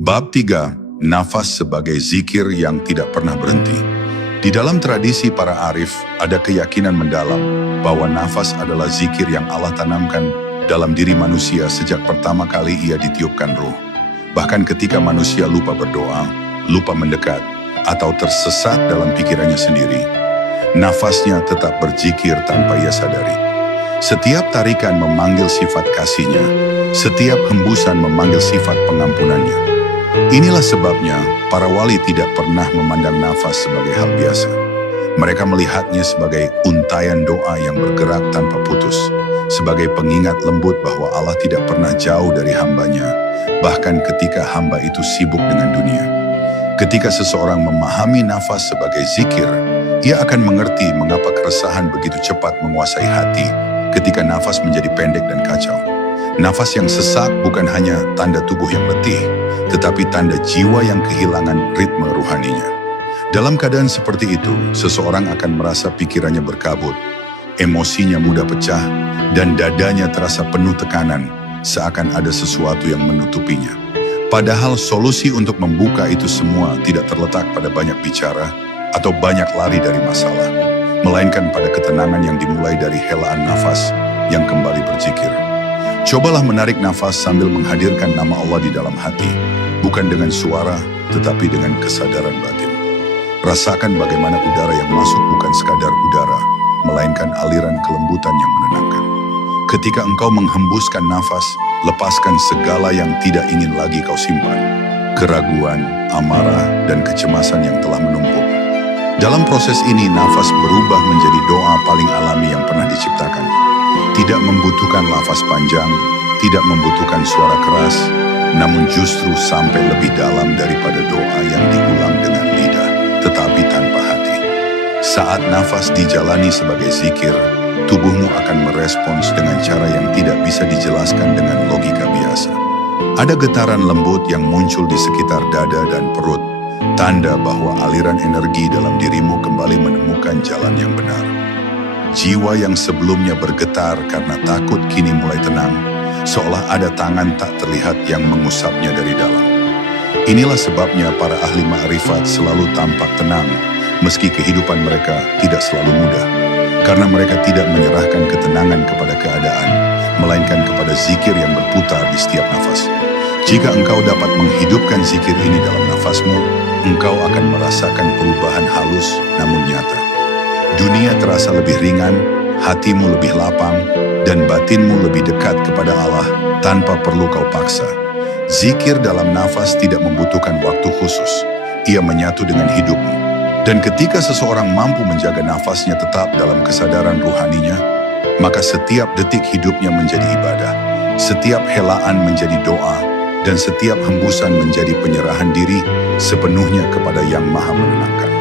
Bab 3, nafas sebagai zikir yang tidak pernah berhenti. Di dalam tradisi para arif, ada keyakinan mendalam bahwa nafas adalah zikir yang Allah tanamkan dalam diri manusia sejak pertama kali ia ditiupkan ruh. Bahkan ketika manusia lupa berdoa, lupa mendekat, atau tersesat dalam pikirannya sendiri, nafasnya tetap berzikir tanpa ia sadari. Setiap tarikan memanggil sifat kasihnya, setiap hembusan memanggil sifat pengampunannya. Inilah sebabnya para wali tidak pernah memandang nafas sebagai hal biasa. Mereka melihatnya sebagai untaian doa yang bergerak tanpa putus, sebagai pengingat lembut bahwa Allah tidak pernah jauh dari hambanya, bahkan ketika hamba itu sibuk dengan dunia. Ketika seseorang memahami nafas sebagai zikir, ia akan mengerti mengapa keresahan begitu cepat menguasai hati ketika nafas menjadi pendek dan kacau. Nafas yang sesak bukan hanya tanda tubuh yang letih, tetapi tanda jiwa yang kehilangan ritme ruhaninya. Dalam keadaan seperti itu, seseorang akan merasa pikirannya berkabut, emosinya mudah pecah, dan dadanya terasa penuh tekanan, seakan ada sesuatu yang menutupinya. Padahal solusi untuk membuka itu semua tidak terletak pada banyak bicara atau banyak lari dari masalah, melainkan pada ketenangan yang dimulai dari helaan nafas yang kembali berzikir. Cobalah menarik nafas sambil menghadirkan nama Allah di dalam hati, bukan dengan suara, tetapi dengan kesadaran batin. Rasakan bagaimana udara yang masuk bukan sekadar udara, melainkan aliran kelembutan yang menenangkan. Ketika engkau menghembuskan nafas, lepaskan segala yang tidak ingin lagi kau simpan. Keraguan, amarah, dan kecemasan yang telah menumpuk. Dalam proses ini, nafas berubah menjadi doa paling alami yang pernah diciptakan. Tidak membutuhkan lafaz panjang, tidak membutuhkan suara keras, namun justru sampai lebih dalam daripada doa yang diulang dengan lidah, tetapi tanpa hati. Saat nafas dijalani sebagai zikir, tubuhmu akan merespons dengan cara yang tidak bisa dijelaskan dengan logika biasa. Ada getaran lembut yang muncul di sekitar dada dan perut, tanda bahwa aliran energi dalam dirimu kembali menemukan jalan yang benar. Jiwa yang sebelumnya bergetar karena takut kini mulai tenang, seolah ada tangan tak terlihat yang mengusapnya dari dalam. Inilah sebabnya para ahli ma'rifat selalu tampak tenang, meski kehidupan mereka tidak selalu mudah. Karena mereka tidak menyerahkan ketenangan kepada keadaan, melainkan kepada zikir yang berputar di setiap nafas. Jika engkau dapat menghidupkan zikir ini dalam nafasmu, engkau akan merasakan perubahan halus namun nyata. Dunia terasa lebih ringan, hatimu lebih lapang, dan batinmu lebih dekat kepada Allah tanpa perlu kau paksa. Zikir dalam nafas tidak membutuhkan waktu khusus. Ia menyatu dengan hidupmu. Dan ketika seseorang mampu menjaga nafasnya tetap dalam kesadaran ruhaninya, maka setiap detik hidupnya menjadi ibadah, setiap helaan menjadi doa, dan setiap hembusan menjadi penyerahan diri sepenuhnya kepada Yang Maha Menenangkan.